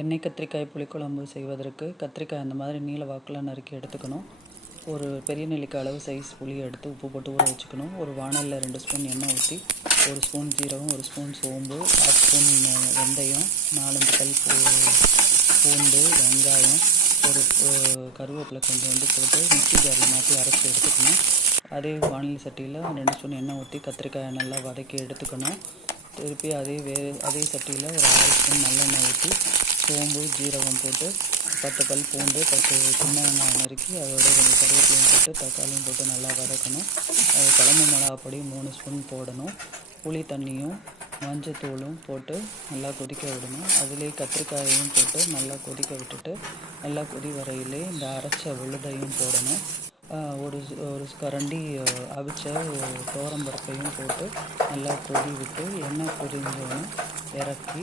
எண்ணெய் கத்திரிக்காய் புளிக்குழம்பு செய்வதற்கு கத்திரிக்காய் அந்த மாதிரி நீல வாக்கில் நறுக்கி எடுத்துக்கணும். ஒரு பெரிய நெல்லிக்காய் அளவு சைஸ் புளியை எடுத்து உப்பு போட்டு ஊற வச்சுக்கணும். ஒரு வானலில் 2 ஸ்பூன் எண்ணெய் ஊற்றி 1 ஸ்பூன் ஜீரகம், 1 ஸ்பூன் சோம்பு, 1/2 ஸ்பூன் வெந்தயம், 4-5 பல் பூண்டு, வெங்காயம், ஒரு கருவேப்பிலை கொஞ்சம் போட்டு மிக்ஸி ஜாரில் மாற்றி அரைச்சி எடுத்துக்கணும். அதே வானலி சட்டியில் 2 ஸ்பூன் எண்ணெய் ஊற்றி கத்திரிக்காயை நல்லா வதக்கி எடுத்துக்கணும். திருப்பி அதே சட்டியில் ஒரு 6 ஸ்பூன் நல்லெண்ணெய் ஊற்றி சோம்பு, ஜீரகம் போட்டு 10 பல் பூண்டு, 10 சின்ன வெங்காயம் நறுக்கி அதோட கொஞ்சம் கருவேப்பிலையும் போட்டு தக்காளியும் போட்டு நல்லா வதக்கணும். அது குழம்பு மிளகாப்பொடி 3 ஸ்பூன் போடணும். புளி தண்ணியும் மஞ்சத்தூளும் போட்டு நல்லா கொதிக்க விடணும். அதிலே கத்திரிக்காயையும் போட்டு நல்லா கொதிக்க விட்டுட்டு நல்லா கொதி வரையிலே இந்த அரைச்ச விழுதையும் போடணும். ஒரு கரண்டி அவிச்ச துவரம்பருப்பையும் போட்டு நல்லா கொதி விட்டு எண்ணெய் பொரிஞ்சோன்னு இறக்கி